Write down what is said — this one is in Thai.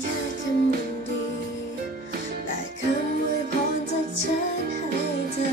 เธอทำอย่างดีและคำอวยพรจากฉันให้เธอ